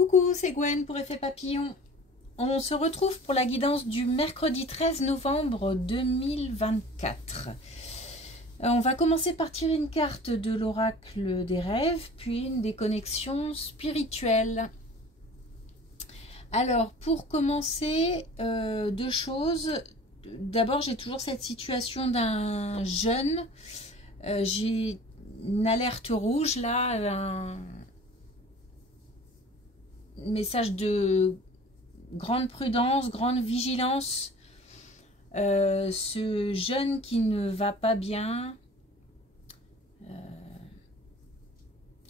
Coucou, c'est Gwen pour Effet Papillon. On se retrouve pour la guidance du mercredi 13 novembre 2024. On va commencer par tirer une carte de l'oracle des rêves, puis une des connexions spirituelles. Alors, pour commencer, deux choses. D'abord, j'ai toujours cette situation d'un jeune. J'ai une alerte rouge, là, un message de grande prudence, grande vigilance. Ce jeune qui ne va pas bien,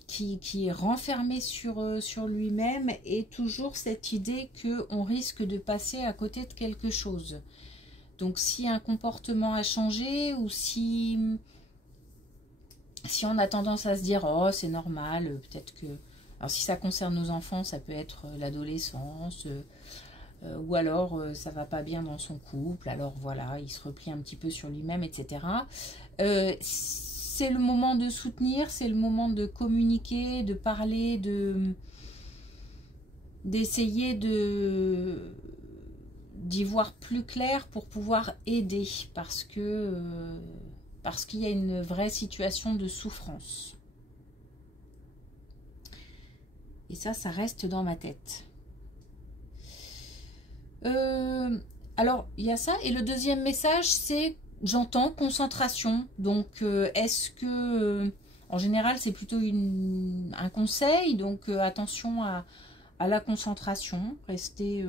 qui est renfermé sur lui-même, et toujours cette idée qu'on risque de passer à côté de quelque chose. Donc si un comportement a changé, ou si on a tendance à se dire « Oh, c'est normal, peut-être que… » Alors si ça concerne nos enfants, ça peut être l'adolescence, ou alors ça va pas bien dans son couple, alors voilà, il se replie un petit peu sur lui-même, etc. C'est le moment de soutenir, c'est le moment de communiquer, de parler, d'essayer d'y voir plus clair pour pouvoir aider, parce qu'il y a une vraie situation de souffrance. Et ça reste dans ma tête. Alors, il y a ça. Et le deuxième message, c'est, j'entends, concentration. Donc, est-ce que… en général, c'est plutôt un conseil. Donc, attention à la concentration. Restez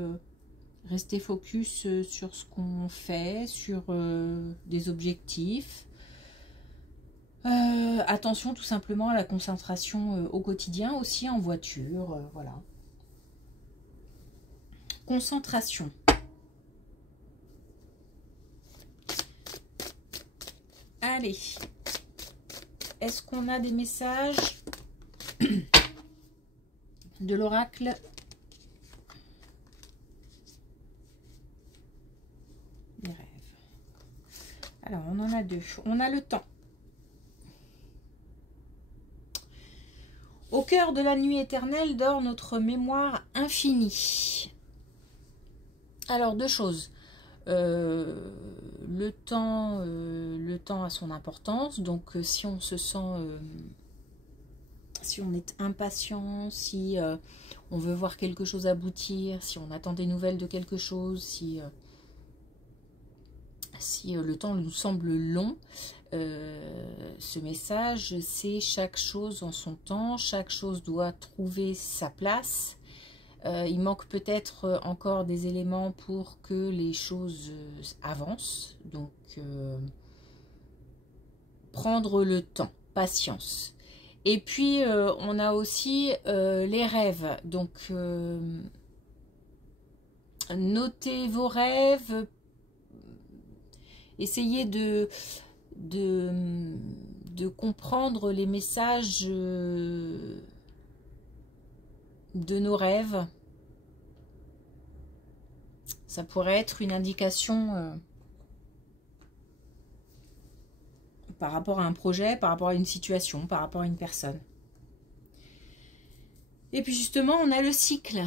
focus sur ce qu'on fait, sur des objectifs. Attention tout simplement à la concentration au quotidien, aussi en voiture, voilà. Concentration. Allez, est-ce qu'on a des messages de l'oracle des rêves? Alors, on en a deux. On a le temps. Au cœur de la nuit éternelle dort notre mémoire infinie. Alors, deux choses. Le temps a son importance. Donc, si on se sent… si on est impatient, si on veut voir quelque chose aboutir, si on attend des nouvelles de quelque chose, si le temps nous semble long, ce message, c'est chaque chose en son temps, chaque chose doit trouver sa place. Il manque peut-être encore des éléments pour que les choses avancent. Donc, prendre le temps, patience. Et puis, on a aussi les rêves. Donc, notez vos rêves. Essayez de comprendre les messages de nos rêves. Ça pourrait être une indication par rapport à un projet, par rapport à une situation, par rapport à une personne. Et puis justement, on a le cycle.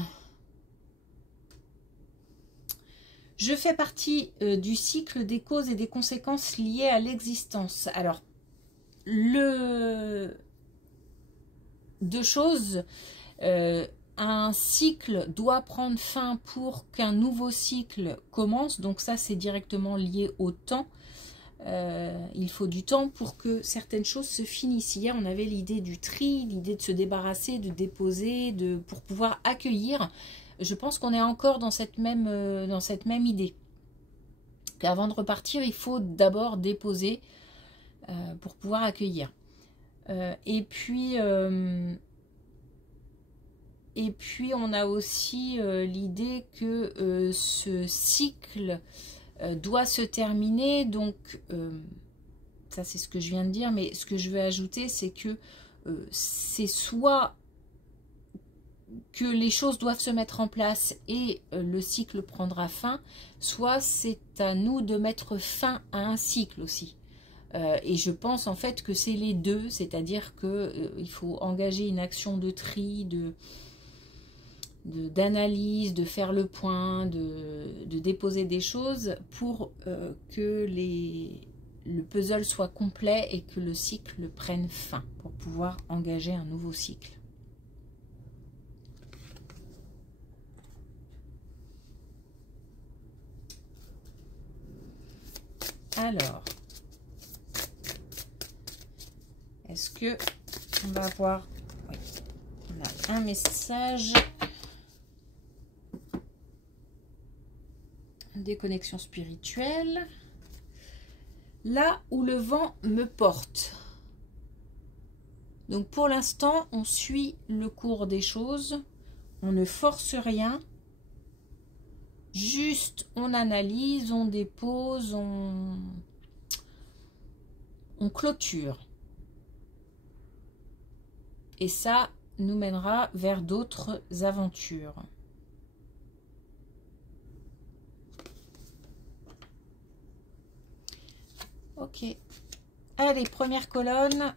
Je fais partie du cycle des causes et des conséquences liées à l'existence. Alors, deux choses. Un cycle doit prendre fin pour qu'un nouveau cycle commence. Donc ça, c'est directement lié au temps. Il faut du temps pour que certaines choses se finissent. Hier, on avait l'idée du tri, l'idée de se débarrasser, de déposer, pour pouvoir accueillir. Je pense qu'on est encore dans cette même idée. Qu'avant de repartir, il faut d'abord déposer pour pouvoir accueillir. Et puis, on a aussi l'idée que ce cycle doit se terminer. Donc, ça c'est ce que je viens de dire, mais ce que je veux ajouter, c'est que c'est soit que les choses doivent se mettre en place et le cycle prendra fin, soit c'est à nous de mettre fin à un cycle aussi. Et je pense en fait que c'est les deux, c'est-à-dire qu'il faut engager une action de tri, d'analyse, de faire le point, de déposer des choses pour que le puzzle soit complet et que le cycle prenne fin pour pouvoir engager un nouveau cycle. Alors, est-ce que on va voir? Oui, on a un message. Déconnexion spirituelle. Là où le vent me porte. Donc pour l'instant, on suit le cours des choses. On ne force rien. Juste, on analyse, on dépose, on clôture. Et ça nous mènera vers d'autres aventures. Ok. Allez, première colonne.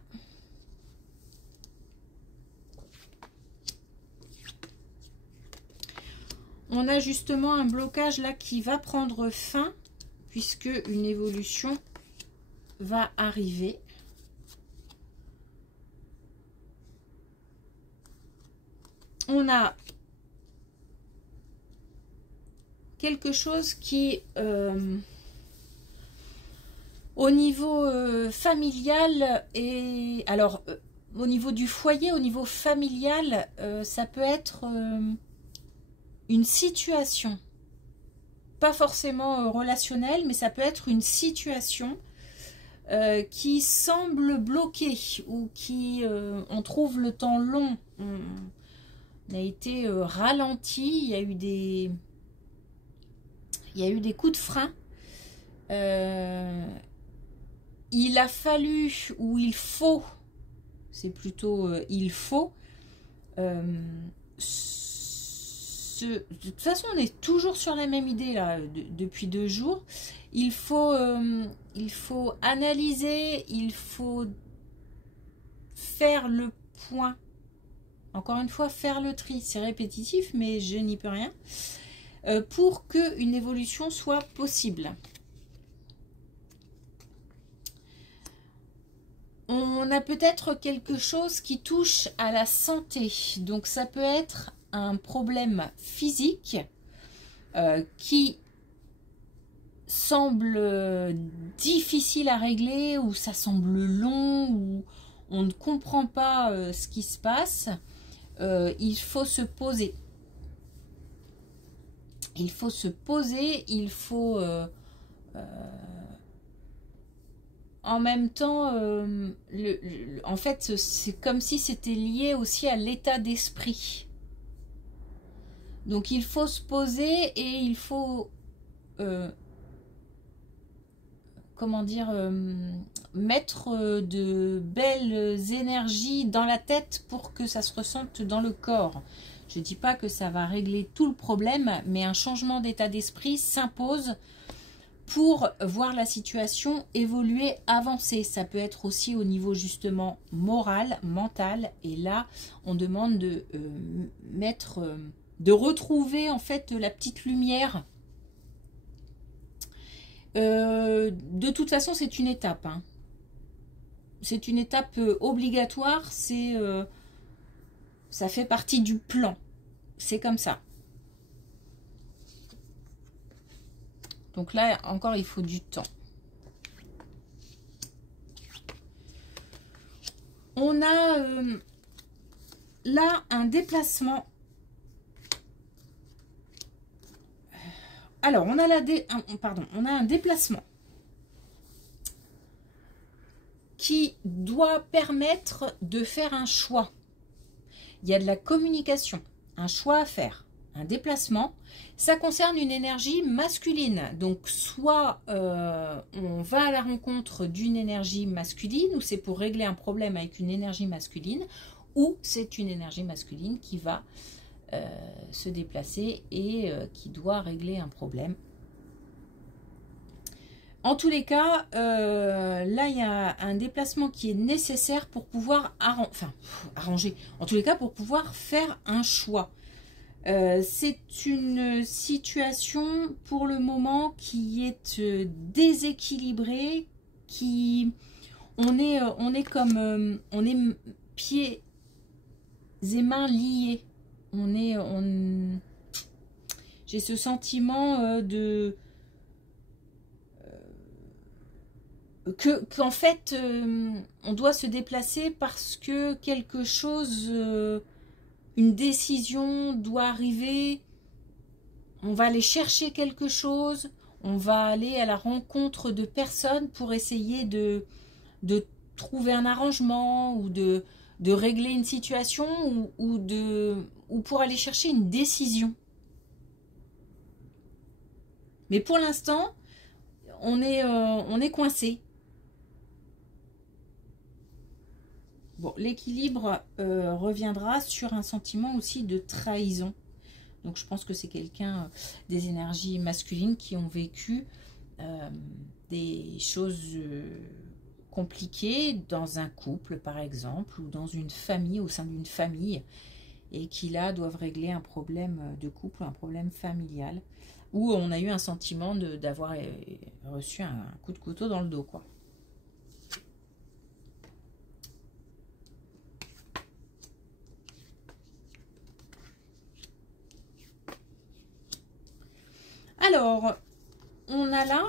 On a justement un blocage là qui va prendre fin puisque une évolution va arriver. On a quelque chose qui, au niveau familial, et alors au niveau du foyer, au niveau familial, ça peut être une situation, pas forcément relationnelle, mais ça peut être une situation qui semble bloquée ou qui, on trouve le temps long, on a été ralenti, il y a eu des coups de frein. Il a fallu, ou il faut, c'est plutôt il faut, de toute façon on est toujours sur la même idée là depuis 2 jours. Il faut analyser, il faut faire le point. Encore une fois, faire le tri, c'est répétitif, mais je n'y peux rien. Pour qu'une évolution soit possible. On a peut-être quelque chose qui touche à la santé. Donc ça peut être un problème physique qui semble difficile à régler, ou ça semble long, ou on ne comprend pas ce qui se passe. Il faut se poser. Il faut se poser, il faut en même temps, en fait, c'est comme si c'était lié aussi à l'état d'esprit. Donc il faut se poser et il faut, comment dire, mettre de belles énergies dans la tête pour que ça se ressente dans le corps. Je ne dis pas que ça va régler tout le problème, mais un changement d'état d'esprit s'impose pour voir la situation évoluer, avancer. Ça peut être aussi au niveau justement moral, mental. Et là, on demande de de retrouver en fait la petite lumière. De toute façon, c'est une étape. Hein. C'est une étape obligatoire. Ça fait partie du plan. C'est comme ça. Donc là, encore, il faut du temps. On a là un déplacement. Alors, on a on a un déplacement qui doit permettre de faire un choix. Il y a de la communication, un choix à faire, un déplacement. Ça concerne une énergie masculine. Donc, soit on va à la rencontre d'une énergie masculine, ou c'est pour régler un problème avec une énergie masculine, ou c'est une énergie masculine qui va se déplacer et qui doit régler un problème. En tous les cas, là, il y a un déplacement qui est nécessaire pour pouvoir arranger. En tous les cas, pour pouvoir faire un choix. C'est une situation pour le moment qui est déséquilibrée, on est comme on est pieds et mains liés. J'ai ce sentiment qu'en fait on doit se déplacer parce que quelque chose, une décision doit arriver. On va aller chercher quelque chose, on va aller à la rencontre de personnes pour essayer de trouver un arrangement ou de régler une situation ou pour aller chercher une décision. Mais pour l'instant, on est coincé. Bon, l'équilibre reviendra sur un sentiment aussi de trahison. Donc je pense que c'est quelqu'un, des énergies masculines qui ont vécu des choses compliquées dans un couple par exemple, ou dans une famille, au sein d'une famille, et qui là doivent régler un problème de couple, un problème familial, où on a eu un sentiment d'avoir reçu un coup de couteau dans le dos, quoi. Alors, on a là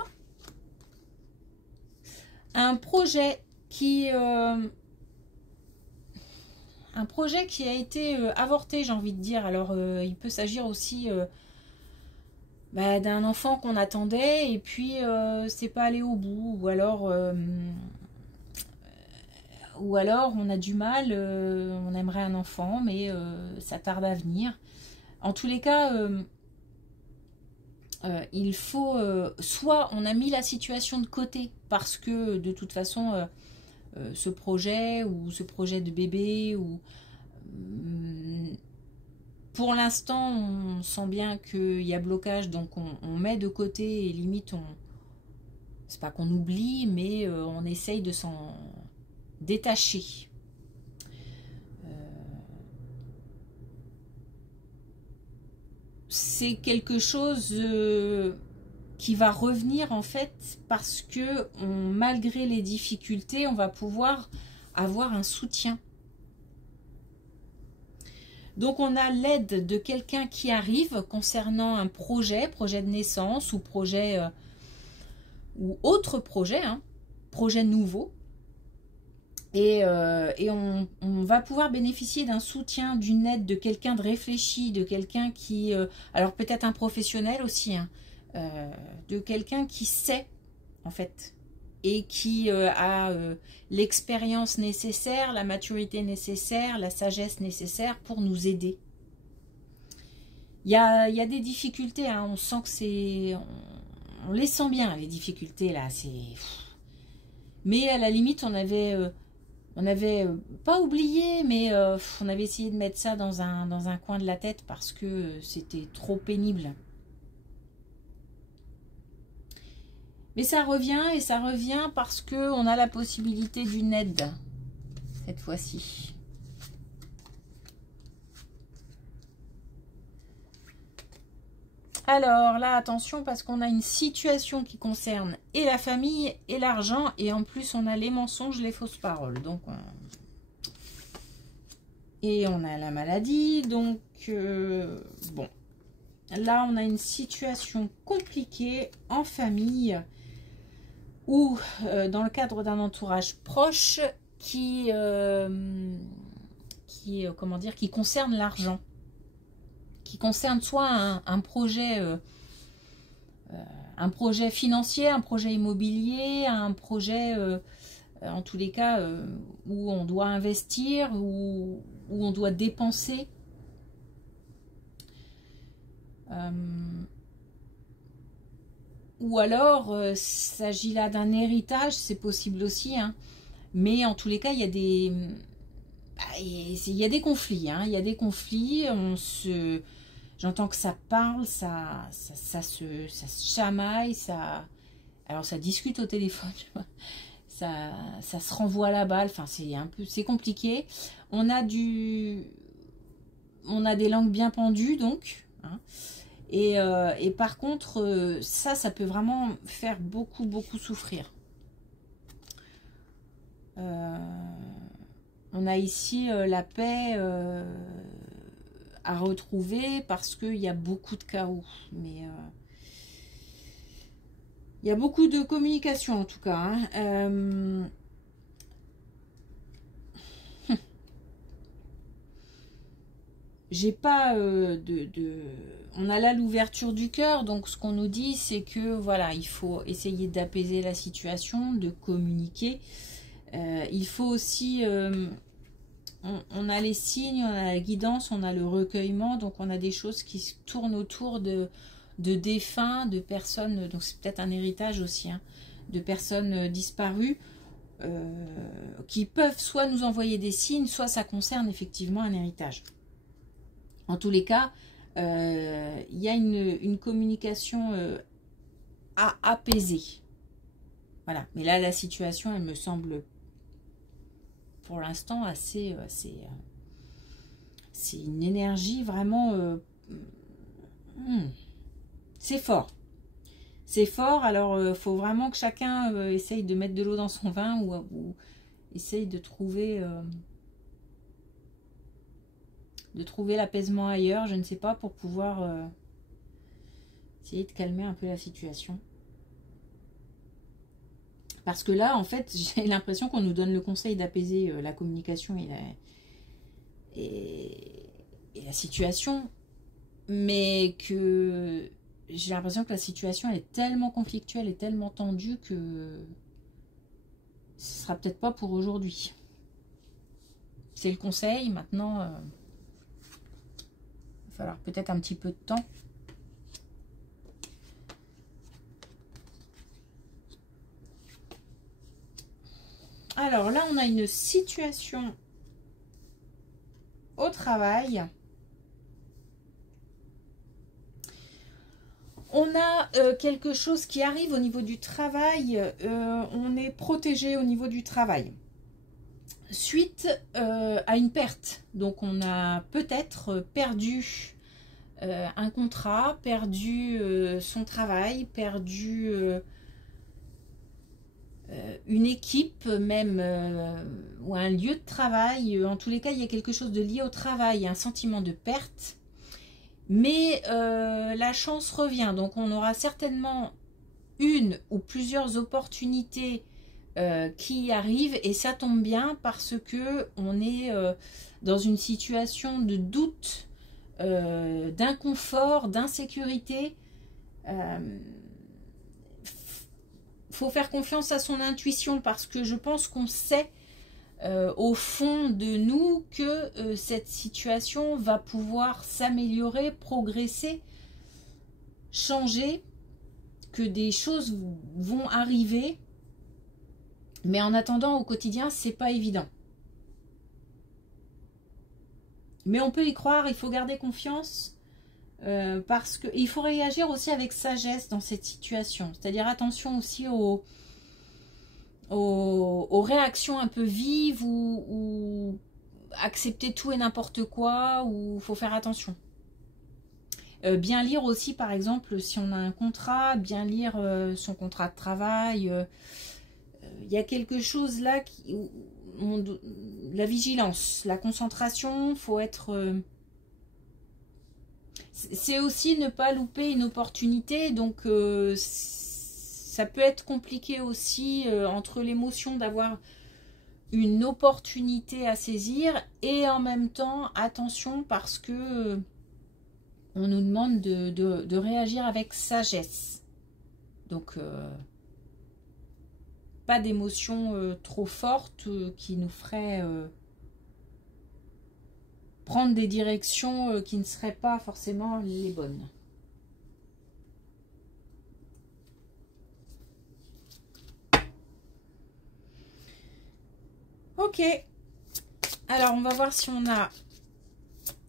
un projet qui a été avorté, j'ai envie de dire. Alors, il peut s'agir aussi d'un enfant qu'on attendait et puis c'est pas allé au bout, ou alors on a du mal, on aimerait un enfant, mais ça tarde à venir. En tous les cas, il faut, soit on a mis la situation de côté parce que de toute façon ce projet de bébé, ou pour l'instant on sent bien qu'il y a blocage, donc on met de côté et limite c'est pas qu'on oublie, mais on essaye de s'en détacher. C'est quelque chose qui va revenir en fait, parce que malgré les difficultés, on va pouvoir avoir un soutien. Donc on a l'aide de quelqu'un qui arrive concernant un projet de naissance, ou projet ou autre projet, hein, projet nouveau. Et on va pouvoir bénéficier d'un soutien, d'une aide de quelqu'un de réfléchi, de quelqu'un qui, alors peut-être un professionnel aussi, hein, de quelqu'un qui sait en fait, et qui a l'expérience nécessaire, la maturité nécessaire, la sagesse nécessaire pour nous aider. Il y a des difficultés, hein, on sent que c'est... On les sent bien, les difficultés là, c'est... Mais à la limite, on avait pas oublié, mais on avait essayé de mettre ça dans un coin de la tête parce que c'était trop pénible. Mais ça revient, et ça revient parce qu'on a la possibilité d'une aide cette fois-ci. Alors là, attention, parce qu'on a une situation qui concerne et la famille et l'argent, et en plus on a les mensonges, les fausses paroles. Donc et on a la maladie, donc bon. Là, on a une situation compliquée en famille, ou dans le cadre d'un entourage proche qui comment dire, qui concerne l'argent, qui concerne soit un projet financier, un projet immobilier, un projet en tous les cas où on doit investir, où on doit dépenser. Ou alors il s'agit là d'un héritage, c'est possible aussi, hein. Mais en tous les cas il y a des conflits, hein. Il y a des conflits, j'entends que ça parle, ça se chamaille, alors ça discute au téléphone, tu vois. Ça se renvoie la balle, enfin c'est compliqué. On a on a des langues bien pendues, donc. Hein. Et par contre, ça peut vraiment faire beaucoup, beaucoup souffrir. On a ici la paix à retrouver parce qu'il y a beaucoup de chaos. Mais il y a beaucoup de communication en tout cas. Hein. J'ai pas on a là l'ouverture du cœur, donc ce qu'on nous dit c'est que voilà, il faut essayer d'apaiser la situation, de communiquer. Il faut aussi on a les signes, on a la guidance, on a le recueillement, donc on a des choses qui se tournent autour de défunts, de personnes, donc c'est peut-être un héritage aussi, hein, de personnes disparues, qui peuvent soit nous envoyer des signes, soit ça concerne effectivement un héritage. En tous les cas, il y a une communication à apaiser. Voilà, mais là la situation, elle me semble pour l'instant assez c'est une énergie vraiment c'est fort. C'est fort, alors faut vraiment que chacun essaye de mettre de l'eau dans son vin ou essaye de trouver l'apaisement ailleurs, je ne sais pas, pour pouvoir essayer de calmer un peu la situation. Parce que là, en fait, j'ai l'impression qu'on nous donne le conseil d'apaiser la communication et la situation, mais que j'ai l'impression que la situation est tellement conflictuelle et tellement tendue que ce sera peut-être pas pour aujourd'hui. C'est le conseil, maintenant, il va falloir peut-être un petit peu de temps. Alors là, on a une situation au travail. On a quelque chose qui arrive au niveau du travail. On est protégé au niveau du travail. Suite à une perte. Donc on a peut-être perdu un contrat, perdu son travail, perdu... une équipe même ou un lieu de travail, en tous les cas il y a quelque chose de lié au travail, un sentiment de perte, mais la chance revient, donc on aura certainement une ou plusieurs opportunités qui arrivent, et ça tombe bien parce que on est dans une situation de doute, d'inconfort, d'insécurité. Faut faire confiance à son intuition parce que je pense qu'on sait au fond de nous que cette situation va pouvoir s'améliorer, progresser, changer, que des choses vont arriver, mais en attendant au quotidien c'est pas évident. Mais on peut y croire, il faut garder confiance. Parce qu'il faut réagir aussi avec sagesse dans cette situation. C'est-à-dire attention aussi aux réactions un peu vives ou accepter tout et n'importe quoi, ou faut faire attention. Bien lire aussi, par exemple, si on a un contrat, bien lire son contrat de travail. Il y a quelque chose là, la vigilance, la concentration, faut être... c'est aussi ne pas louper une opportunité, donc ça peut être compliqué aussi entre l'émotion d'avoir une opportunité à saisir et en même temps, attention parce que on nous demande de réagir avec sagesse. Donc, pas d'émotion trop forte qui nous ferait... prendre des directions qui ne seraient pas forcément les bonnes. Ok. Alors, on va voir si on a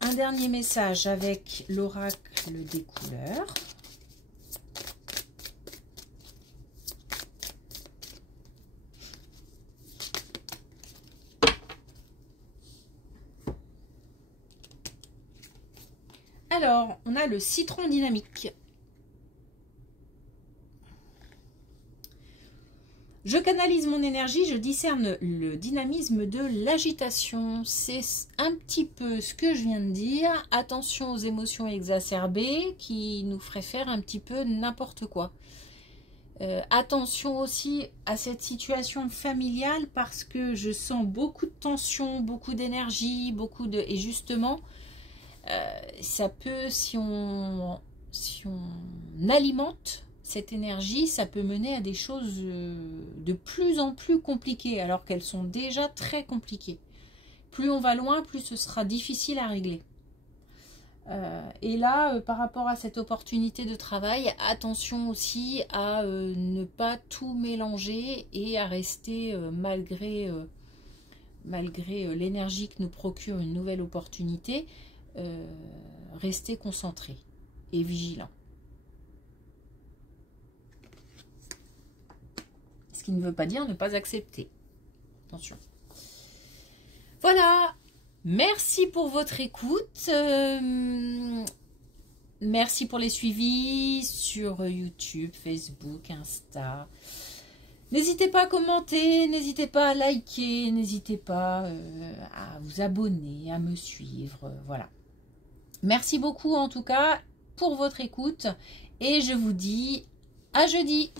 un dernier message avec l'oracle des couleurs. Alors, on a le citron dynamique. Je canalise mon énergie, je discerne le dynamisme de l'agitation. C'est un petit peu ce que je viens de dire. Attention aux émotions exacerbées qui nous feraient faire un petit peu n'importe quoi. Attention aussi à cette situation familiale parce que je sens beaucoup de tension, beaucoup d'énergie, et justement, ça peut, si on alimente cette énergie, ça peut mener à des choses de plus en plus compliquées, alors qu'elles sont déjà très compliquées. Plus on va loin, plus ce sera difficile à régler. Et là, par rapport à cette opportunité de travail, attention aussi à ne pas tout mélanger et à rester, malgré l'énergie que nous procure une nouvelle opportunité, rester concentré et vigilant. Ce qui ne veut pas dire ne pas accepter. Attention. Voilà. Merci pour votre écoute. Merci pour les suivis sur YouTube, Facebook, Insta. N'hésitez pas à commenter, n'hésitez pas à liker, n'hésitez pas à vous abonner, à me suivre. Voilà. Merci beaucoup en tout cas pour votre écoute et je vous dis à jeudi.